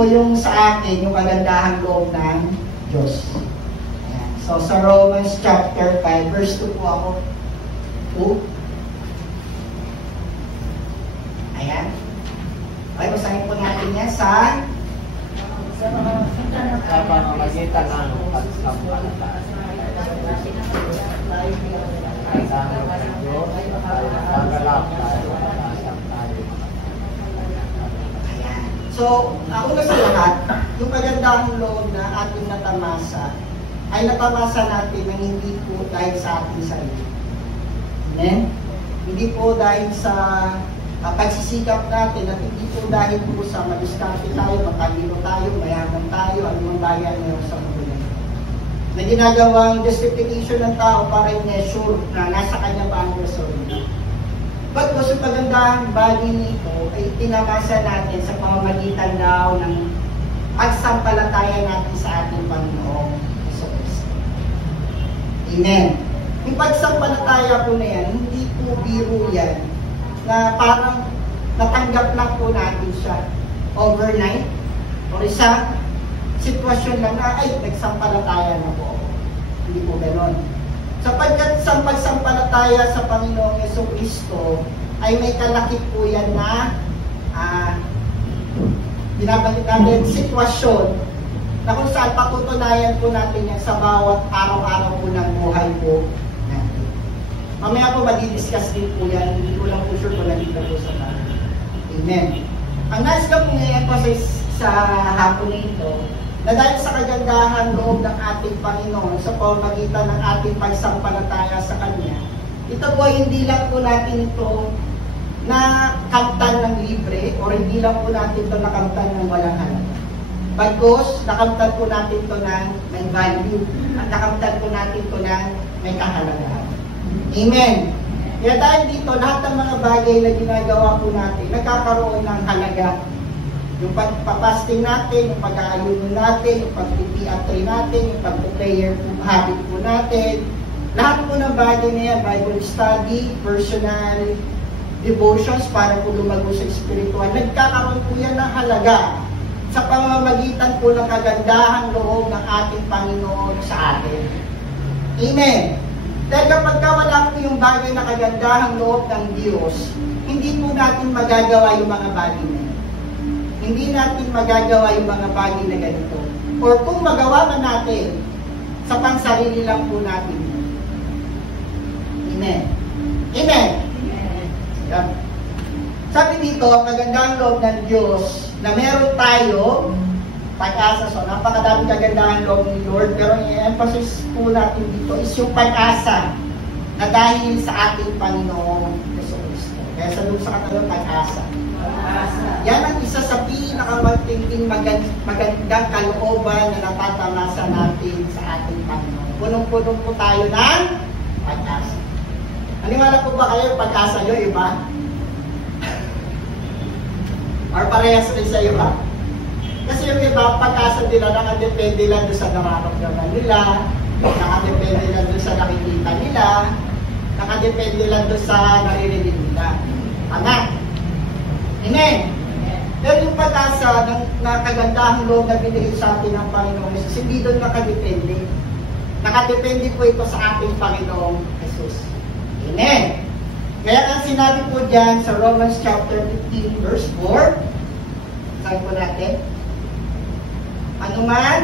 po yung sa akin, yung kagandahan loob ng Diyos. Ayan. So, sa Romans chapter 5, verse 2 po ako. 2. Ayan. Okay, basahin po natin yan sa pamamagitan ng pagsampalataya. Ang tanong ng Diyos ay nagalap tayo at tayo. So, ako na sa lahat, yung magandang loob na ating natamasa, ay natamasa natin ng hindi po dahil sa ating sarili. Amen? Hindi po dahil sa pagsisikap natin, at hindi po dahil po sa madiskarte tayo, matalino tayo, mayaman tayo, anumang bayan meron sa mundo na ginagawang justification ng tao para i-measure na nasa kanya ba ang resulta. But kung sa pagandang bagay nito ay tinamasa natin sa pamamagitan daw ng pagsampalataya natin sa ating Panginoong Jesucristo. Amen. Yung pagsampalataya po na yan, hindi po biro yan na parang natanggap lang po natin siya overnight o isang sitwasyon lang na ay nagsampalataya na po. Hindi po gano'n. Sapagkat sa pagsampalataya sa Panginoong Jesucristo ay may kalakip po yan na binabanggit natin sitwasyon na kung saan patutunayan po natin yan sa bawat araw-araw po ng buhay po natin. Mamaya po madidiscuss din po yan, hindi ko lang po sure kung nandito po sa bahay. Amen. Ang nais ko po i-emphasize sa hapon nito na dahil sa kagandahan loob ng ating Panginoon sa pamamagitan ng ating pagsampalataya sa Kanya, ito po ay hindi lang po natin ito na kamtan ng libre o hindi lang po natin ito nakamtan ng walang halaga. Bagkus, nakamtan po natin ito ng may value at nakamtan po natin ito ng may kahalagahan. Amen. Kaya dahil dito, lahat ng mga bagay na ginagawa po natin, nagkakaroon ng halaga. Yung pagpapasting natin, yung pag-aayuno natin, yung pag-PPA natin, yung pag-prayer habit po natin. Lahat po ng bagay na yan, Bible study, personal devotions para po lumago sa spiritual. Nagkakaroon po yan ng halaga sa pamamagitan po ng kagandahan loob ng ating Panginoon sa atin. Amen. Dahil kapag wala po yung bagay na kagandahan loob ng Diyos, hindi po natin magagawa yung mga bagay na yan. Hindi natin magagawa yung mga bagay na ganito. Or kung magawa man natin, sa pansarili lang po natin. Amen. Amen. Amen. Sabi dito, magandang loob ng Diyos na meron tayo pag-asa. So, napakadaming kagandahan loob ni Lord. Pero ang i-emphasis po natin dito is yung pag-asa na dahil sa ating Panginoong Jesucristo. Kaya sa doon sa katalong pag-asa. Yan ang isa sa pinakamagtinding magandang kalooban na natatamasa natin sa ating Panginoon. Punong-punong po tayo ng pag-asa. Naniwala po ba kayo pag-asa nyo, iba? Or parehas rin sa iba? Kasi yung iba, pag-asa nila nakadepende lang doon sa nararamdaman nila, nakadepende lang doon sa nakikita nila, nakadepende lang doon sa naririnig nila. Tama? Amen. Pero yung pag-asa na kagandahang loob na binigay sa atin ng Panginoong Jesus, hindi doon nakadepende. Nakadepende po ito sa ating Panginoong Jesus. Amen. Kaya ang sinabi po dyan sa Romans chapter 15 verse 4, sabi po natin, ano man,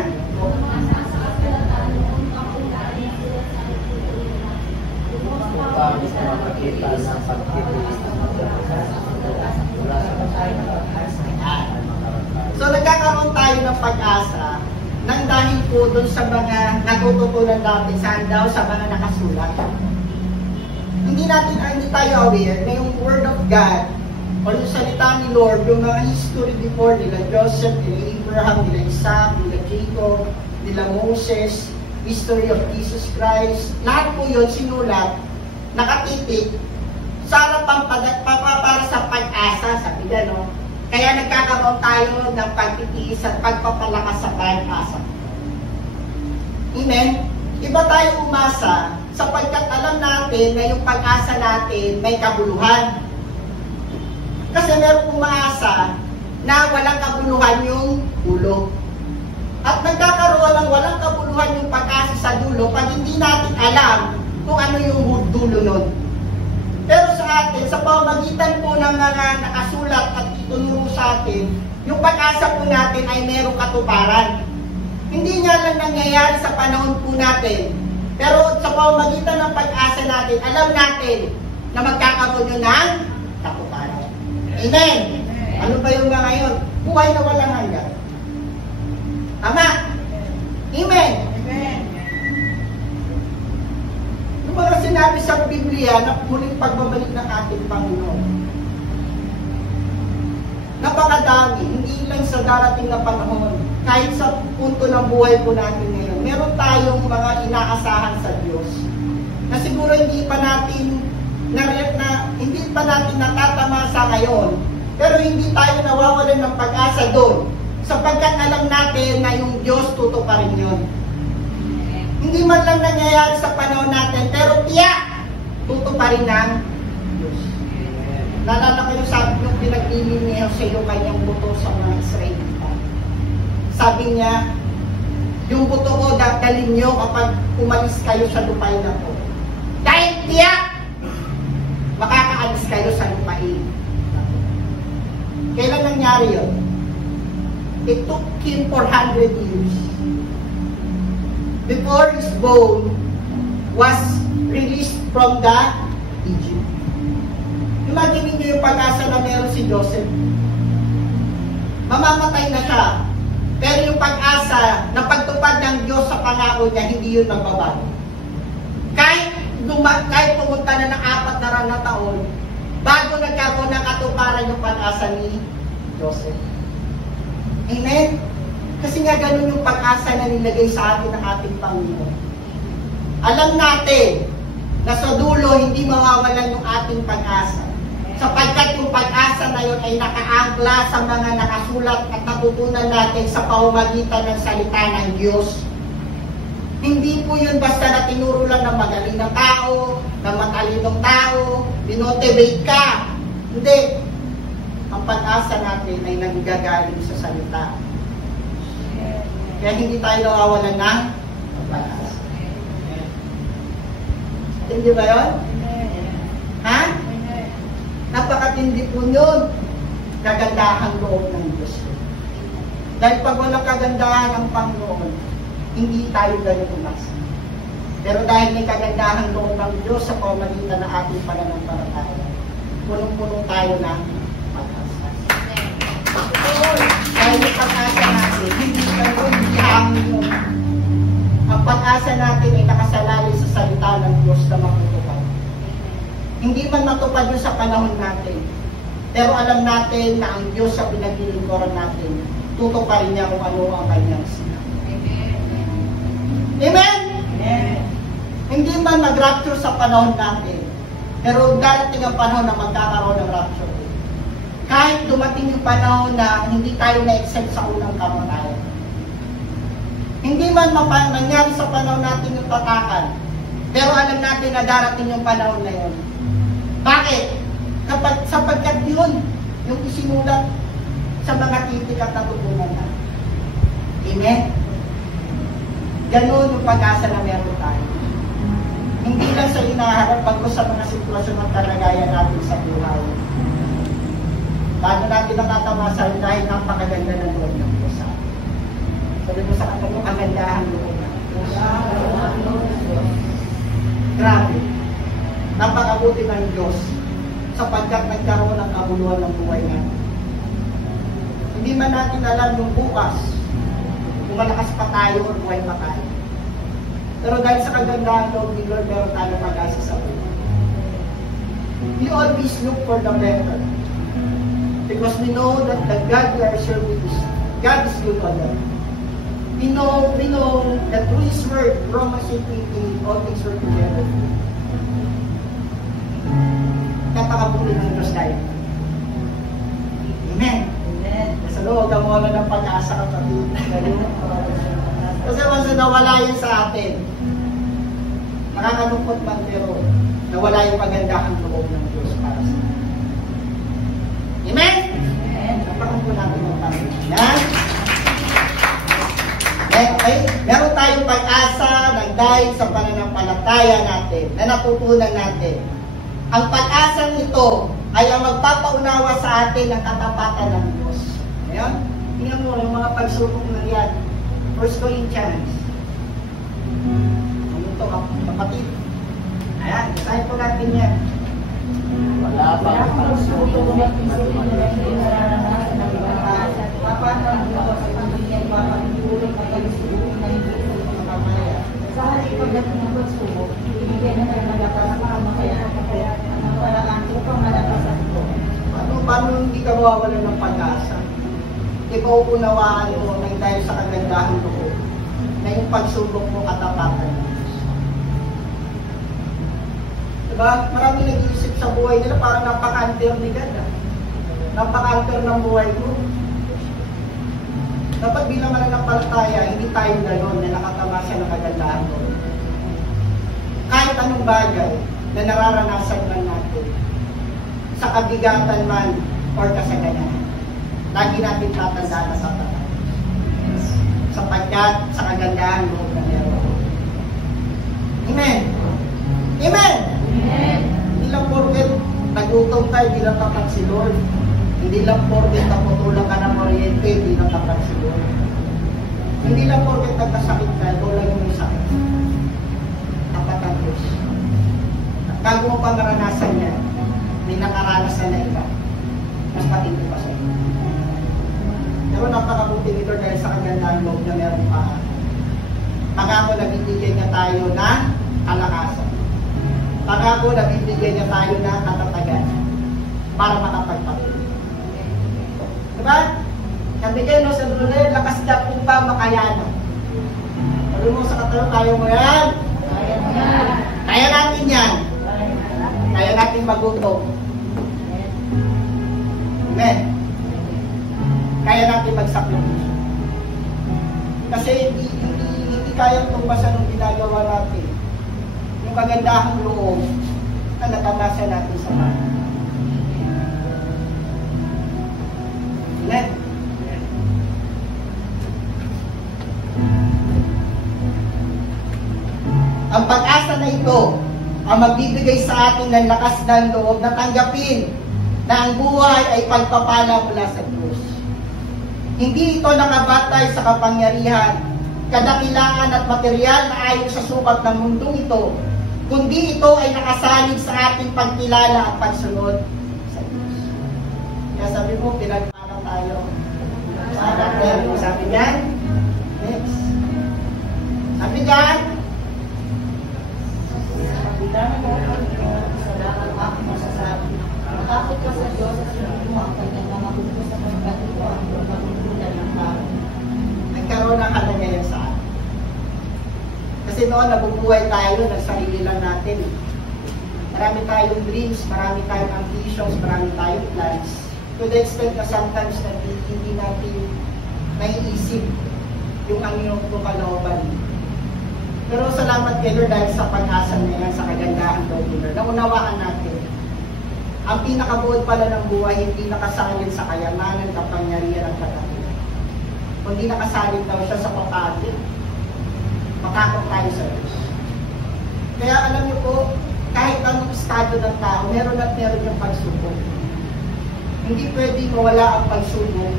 so nagkakaroon tayo ng pag-asa nang dahil po doon sa mga natututunan natin sa handaw, sa mga nakasulat. Hindi tayo aware na yung Word of God o yung salita ni Lord, yung mga history before nila Joseph, nila Abraham, nila Isaac, nila Jacob, nila Moses, history of Jesus Christ, lahat po yun sinulat, nakatitik sa harapan para sa pag-asa, sabi niya, no? Kaya nagkakaroon tayo ng pagtitiis at pagpapalakas sa pag-asa. Amen? Iba tayo umasa sapagkat alam natin na yung pag-asa natin may kabuluhan. Kasi meron umasa na walang kabuluhan yung dulo. At nagkakaroon ng walang kabuluhan yung pag-asa sa dulo pag hindi natin alam kung ano yung dulo nun. Pero sa atin, sa pamamagitan po ng mga nakasulat at itunuro sa atin, yung pag-asa po natin ay merong katuparan. Hindi nga lang nangyayari sa panahon po natin, pero sa pamamagitan ng pag-asa natin, alam natin na magkakaroon yun ng katuparan. Amen! Ano ba yung mga ngayon? Buhay na walang hanggan. Tama? Amen! Amen. Yung mga sinabi sa Biblia na muling pagbabalik ng ating Panginoon. Napakadami, hindi lang sa darating na panahon. Kahit sa punto ng buhay po natin ngayon, meron tayong mga inaasahan sa Diyos na siguro hindi pa natin natatamasa ngayon, pero hindi tayo nawawalan ng pag-asa doon sapagkat alam natin na yung Diyos tutuparin yun. Hindi man lang nangyayari sa panahon natin, pero tiyak tutuparin ng Diyos. Naalala ko yung sabi yung pinaglilin niya sa iyo kanyang buto sa mga Israelita. Sabi niya, yung buto ko dadalhin niyo kapag umalis kayo sa lupain na to. Dahil tiyak, makakaalis kayo sa lupain. Kailan nangyari yun? It took him 400 years. Before his bone was released from the Egypt. Imagine niyo yung pag-asa na meron si Joseph. Mamamatay na siya. Pero yung pag-asa na pagtupad ng Diyos sa pangako niya, hindi yun magbabago. Kahit pumunta na ng 4 na taon, bago nagkaroon ng katuparan yung pag-asa ni Joseph. Amen? Kasi nga ganun yung pag-asa na nilagay sa atin ng ating Panginoon. Alam natin na sa dulo hindi mawawalan yung ating pag-asa. Sapagkat yung pag-asa na yun ay nakaangkla sa mga nakasulat at natutunan natin sa pamamagitan ng salita ng Diyos. Hindi po yun basta na tinuro lang ng magaling na tao, ng matalinong tao, dinotivate ka. Hindi. Ang pag-asa natin ay nanggagaling sa salita. Kaya hindi tayo nawawalan ng pag-asa. Hindi ba yun? Ha? Napakatindi po yun. Kagandahan loob ng Diyos. Dahil pag walang kagandahan ng Panginoon, hindi tayo ganyan umasa. Pero dahil may kagandahan loob ng Diyos sa pamamagitan ng ating pananampalataya, punong-punong tayo ng pag-asa. Dahil yung pag-asa natin, hindi ganun, hindi hangin yun. Ang pag-asa natin ay nakasalalay sa salita ng Diyos na matutupad. Hindi man matupad yun sa panahon natin, pero alam natin na ang Diyos sa pinaglilingkuran natin, tutuparin niya kung ano ang kanyang sinabi. Amen? Amen. Hindi man mag-rapture sa panahon natin, pero darating ang panahon na magkakaroon ng rapture. Kahit dumating yung panahon na hindi tayo na-exempt sa unang kamatayan. Hindi man mangyari sa panahon natin yung tatakan, pero alam natin na darating yung panahon na yun. Bakit? Sapagkat yun, yung isinulat sa mga titik at natutunan na. Amen? Ganun yung pag-asa na meron tayo. Hindi lang sa inaharap pagko sa mga sitwasyon at kalagayan natin sa buhay. Paano natin nakatamasan dahil napakaganda ng loob ng Diyos sa atin. Sabi mo sa kanya, ang kagandahan loob ng Diyos. Grabe. Napakabuti ng Diyos sapagkat nagkaroon ng kabuluhan ng buhay natin. Hindi man natin alam yung bukas kung malakas pa tayo o buhay pa tayo. Pero dahil sa kagandahan loob ni Lord, meron tayo pag-asa sa buhay. We always look for the better. Because we know that the God we are serving is God is good on them. We know that through His word, Romans 8:28, all things work together. Napakabuti ng Diyos tayo. Amen. Amen. Sa loob, gawa ng pag-asa kapatid. Kasi once na nawala yun sa atin, nakakalungkot man pero nawala yung pagandahan loob ng Diyos para sa atin. Amen? Amen. Napakang po natin. Meron tayong pag-asa ng dahil sa pananampalataya natin na natutunan natin. Ang pag-asa nito ay ang magpapaunawa sa atin ng katapatan ng Diyos. Ngayon, tingnan mo yung mga pagsubok na yan. 1 Corinthians. Ano ito, kapatid? Ayan, basahin po natin yan. Wala bang pagsubok na sa hari pagdating ng pagsubok, ibigay na tayo malakas na kamakayaan ng paraan upang malakasan ko. Paano hindi ka mawawalan ng pag-asa? Ikaw unawaan mo na dahil sa kagandahan ko na yung pagsubok mo katapatan ng Diyos. Diba? Marami nag-iisip sa buhay nila parang napaka-unfair ni God. Napaka-unfair ng buhay mo. Dapat bilang mananampalataya, hindi tayo gano'n na nakatamasa ng kagandahan ko. Kahit anong bagay na nararanasan man natin, sa kabigatan man or kasaganahan, lagi natin tatandaan na sa tapat. Sapagkat sa kagandahan mo na meron. Amen! Amen! Amen! Hindi lang porket nagutom tayo, hindi lang tapat si Lord. Hindi lang porket naputulang ka ng kuryente, hindi lang tapat si Lord. Hindi lang porket nagkasakit ka, ito lang yung sakit. Tapat ang Diyos. At bago mo pa maranasan niya, may nakaranasan na iba. Mas matindi pa sa iyo. Pero napakabuti ni Lord dahil sa kagandahan loob na meron pa. Pangako na bibigyan niya tayo na kalakasan. Pangako na bibigyan niya tayo na katatagan para makapagpatuloy. Diba? Sabi kayo, no, sa Brunel, lakas na po pa makayano. Sabi mo sa katawan, tayo mo yan. Kaya natin yan. Kaya natin magutom. Amen. Kaya natin magsakripisyo. Kasi hindi kayang tumbasan ng ginagawa natin. Yung magandahang loob na natamasa natin sa mga. Amen. Ang pag-asa na ito ang magbibigay sa atin ng lakas ng loob na tanggapin na ang buhay ay pagpapala mula sa Diyos. Hindi ito nakabatay sa kapangyarihan, kadakilaan at material na ayon sa sukat ng mundong ito, kundi ito ay nakasalig sa ating pagkilala at pagsunod sa Diyos. Kaya sabi mo, pinagpala tayo. Sabi niyan, next. Sabi niyan, salamat ako masasabi. Matakot ka sa Diyos at hindi mo ang kanyang mga gusto sa pagkatito ang pagkakulan ng tao. nagkaroon ng kalagayan sa atin. Kasi noon, nabubuhay tayo, nagsarili lang natin. Marami tayong dreams, marami tayong ambitions, marami tayong plans. To the extent na sometimes na hindi natin naiisip yung ang kalooban. Pero salamat kay Lord dahil sa pag-asa na yan, sa kagandahan daw ni Lord. Naunawaan natin. Ang pinakabuod pala ng buhay, hindi nakasalin sa kayamanan, kapangyarihan at katapunan. Kundi nakasalin daw siya sa pagkakit. Matakot tayo sa Diyos. Kaya alam niyo po, kahit anong estado ng tao, meron at meron yung pagsubok. Hindi pwedeng mawala ang pagsubok.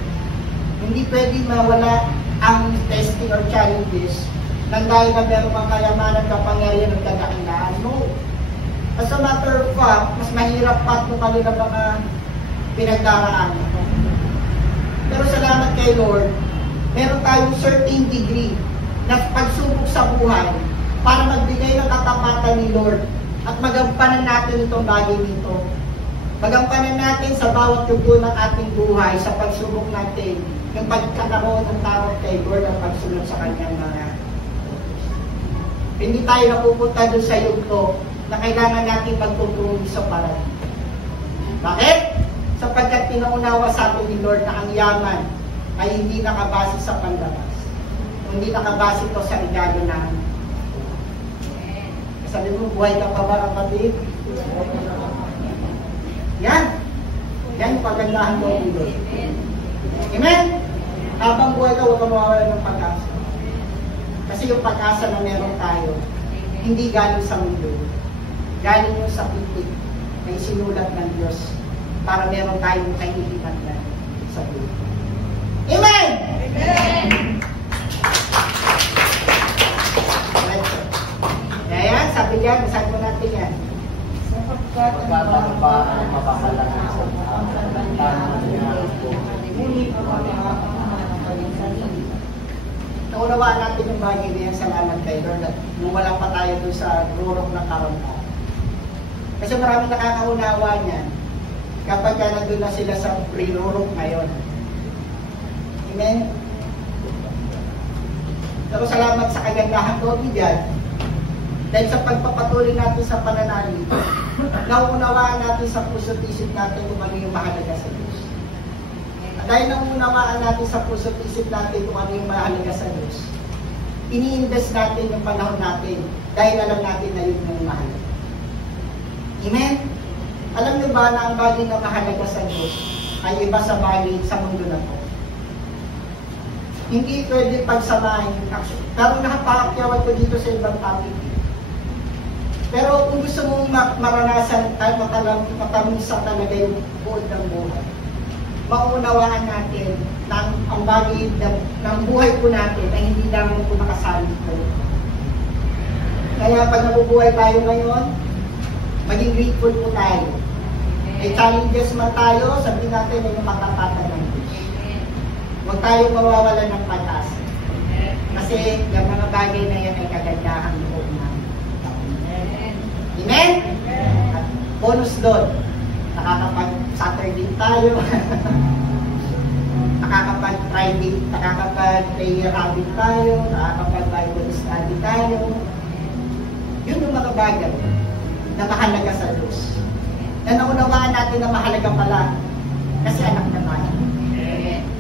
Hindi pwedeng mawala ang testing or challenges nang dahil na meron kang kayamanan, kapangyarihan at kadakilaan. No. As a matter of fact, mas mahirap pa kung kanila mga pinagdaraan. Pero salamat kay Lord, meron tayong certain degree na pagsubok sa buhay para magbigay ng katapatan ni Lord at magampanan natin itong bagay nito. Magampanan natin sa bawat tubo ng ating buhay sa pagsubok natin yung pagkakaroon ng tawag kay Lord at pagsunod sa kanyang mga. Hindi tayo napupunta doon sa yugto na kailangan natin magkompromiso para dito. Bakit? Sapagkat pinaunawa sa atin ni Lord na ang yaman ay hindi nakabase sa panlabas. Hindi nakabase ito sa regalo namin. Sabi mo, buhay ka pa ba, kapatid? Yan. Yan yung pagandahan mo ni Lord. Amen? Habang buhay ka, huwag ka mawawala ng pag-asa. Kasi yung pag-asa na meron tayo, hindi galing sa mundo. Galing yung sa pitik na isinulat ng Diyos para meron tayong kahihinatnan sa buhay. Amen! Amen! Kaya sabi niya, masabi mo natin yan. Sapagkat ang ba ang mapapalagan sa tanong niya po. ngunit ang pagkakapangalan ng kanyang sarili. Naunawaan natin yung bagay na yan sa laman kay Lord at nung wala pa tayo doon sa rurok ng karamdaman. Kasi maraming nakakaunawa niyan kapag ka nandun na sila sa pre-rurok ngayon. Amen? Pero salamat sa kagandahan ko, Bigyan. Dahil sa pagpapatuloy natin sa pananalig, nauunawaan natin sa puso't isip natin kung ano yung mahalaga sa Diyos. At dahil nauunawaan natin sa puso't isip natin kung ano yung mahalaga sa Diyos, ini-invest natin yung panahon natin dahil alam natin na yun yung mahalaga. Amen? Alam niyo ba na ang bagay na mahalaga sa Diyos ay iba sa bagay sa mundo na to? Hindi pwede pagsamahin. Pero nakapakakyawan ko dito sa ibang topic. Pero kung gusto mong maranasan at matamisa talaga yung buod ng buhay, maunawaan natin na ang bagay ng buhay po natin ay hindi namin po nakasali ko. Kaya pag nabubuhay tayo ngayon, maging grateful po tayo. May challenges man tayo, sabihin natin ay yung matapatan ng Diyos. Huwag tayong mawawalan ng pag-asa. Kasi yung mga bagay na yan ay kagandahan loob namin. Amen? At bonus doon, nakakapag-Saturday tayo, nakakapag-Friday, nakakapag-prayer habit tayo, nakakapag-Bible study tayo. Yun yung mga bagay na mahalaga sa Diyos. Na naunawaan natin na mahalaga pala kasi anak na tayo.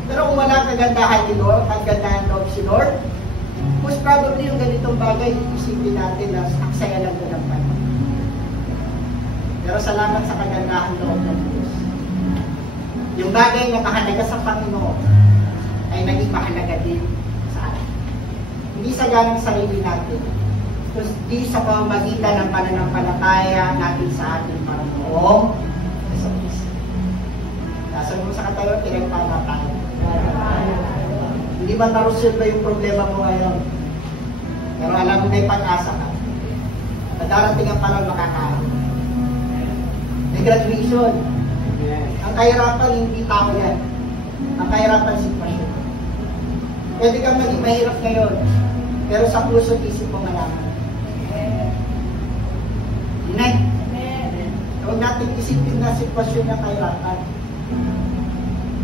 Pero kung wala kagandahan ni Lord, kagandahan loob si Lord, most probably yung ganitong bagay, isipin natin na aksaya lang doon ang panahon. Pero salamat sa kagandahan loob ng Diyos. Yung bagay na mahalaga sa Panginoon ay naging mahalaga din sa atin. Hindi sa ganang sarili natin, kundi sa pamamagitan ng pananampalataya natin sa ating Panginoong Hesus. Nasaan mo sa katayo, pinagpala tayo. Hindi ba narusolve yung problema mo ngayon? Pero alam mo may pag-asa ka. Darating ang panahon makakain. May graduation. Ang kahirapan, hindi tao yan. Ang kahirapan, sitwasyon. Pwede kang maging mahirap ngayon, pero sa puso at isip mo malaman. Amen? Huwag natin isipin na sitwasyon ng kahirapan.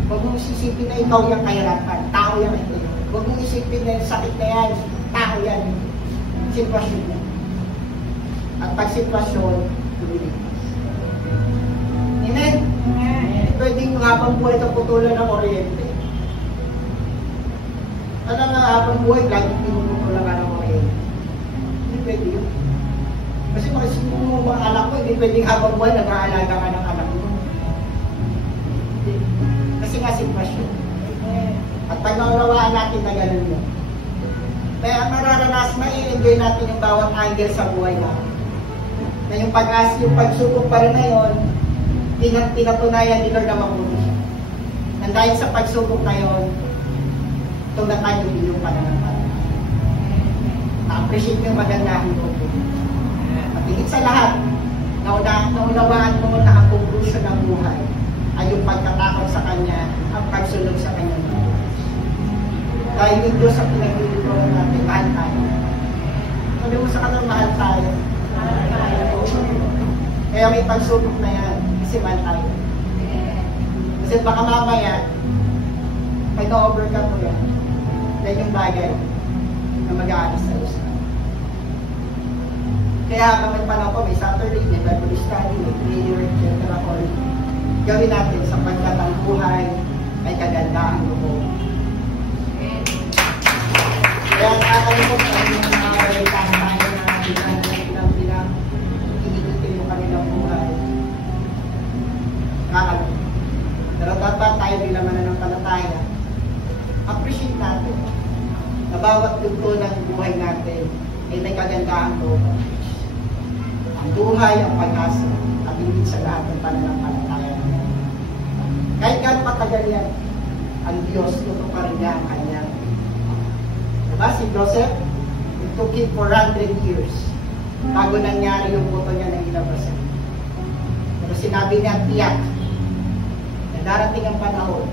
Huwag mong isipin na ikaw yung kahirapan. Tao yan ito. Huwag mong isipin na yung sakit na yan. Tao yan. Sitwasyon yan. At pag sitwasyon, lumilipas. Amen? Pwedeng habang buhay ka putulan ng kuryente. Alam na habang buhay, lagi pinuputulan ka ng kuryente. Hindi pwede yun. Kasi makisipo mo mga anak mo, hindi pwedeng habang buhay nag-aalaga ka ng anak mo. Kasi nga sitwasyon. At pag naunawaan natin na gano'n yun. Kaya ang mararanasan, ma-enjoy natin yung bawat angle sa buhay natin. Na yung pag-asa, yung pagsubok pa rin na yun, pinatunayan ni Lord na mabuti siya. And dahil sa pagsubok na yun, tungatan yung inyong pananampalataya. Na-appreciate yung magandahan ko. At higit sa lahat, naunawaan mo na ang conclusion ng buhay ay yung pagkatakot sa Kanya, ang pagsulog sa Kanyang Diyos. Dahil yung Diyos ang pinaglilituan natin, mahal tayo. Sabi mo sa Kanyang mahal tayo. Kaya may pagsubok na yan, kasi mahal tayo. Kasi baka mamaya, may na-overcome mo yan. Dahil yung bagay na mag-aalis sa Diyos. Kaya habang may panahon po, may Saturday, may Bible study, may prayer, etc. Gawin natin sapagkat ang buhay ay kagandahan ko. Kaya nakakalimot ang mga balitaan tayo na pinag-initin mo kanilang buhay. Nakakalimot. Pero dapat tayo bilang mananampalataya, appreciate natin. na bawat yugto ng buhay natin ay may kagandahan ko. Ang buhay, ang pag-asa, at higit sa lahat ng pananampalataya. Kahit gano'ng katagal yan, ang Diyos, tutuparin niya ang kanyang. Diba si Joseph? It took him 400 years bago nangyari yung buto niya na ilabasan. Pero sinabi niya, tiyak, na darating ang panahon,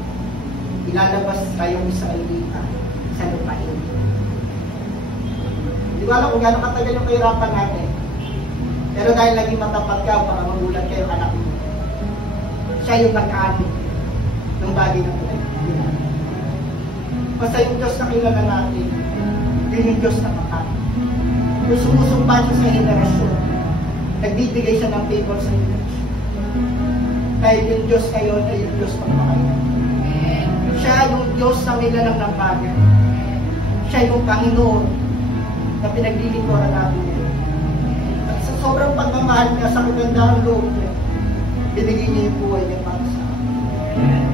ilalabas kayong Israelita sa lupain. Hindi ko alam kung gano'ng katagal yung kahirapan natin. Pero dahil naging matapat ka, baka magulat kayo anak mo. Siya yung nag-aani ng bagay na pinag-ilan. Basta yung Diyos na kilala natin, yun yung Diyos na tapat. Kung sumusumpa siya sa henerasyon, nagbibigay siya ng favor sa henerasyon. Dahil yung Diyos ngayon ay yung Diyos magpakayan. Siya yung Diyos na may lalang ng bagay. Siya yung Panginoon na pinaglilingkuran natin ngayon. At sa sobrang pagmamahal niya sa kagandahang loob niya, binigay niya yung buhay niya para sa akin.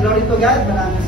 Glory to God. Maraming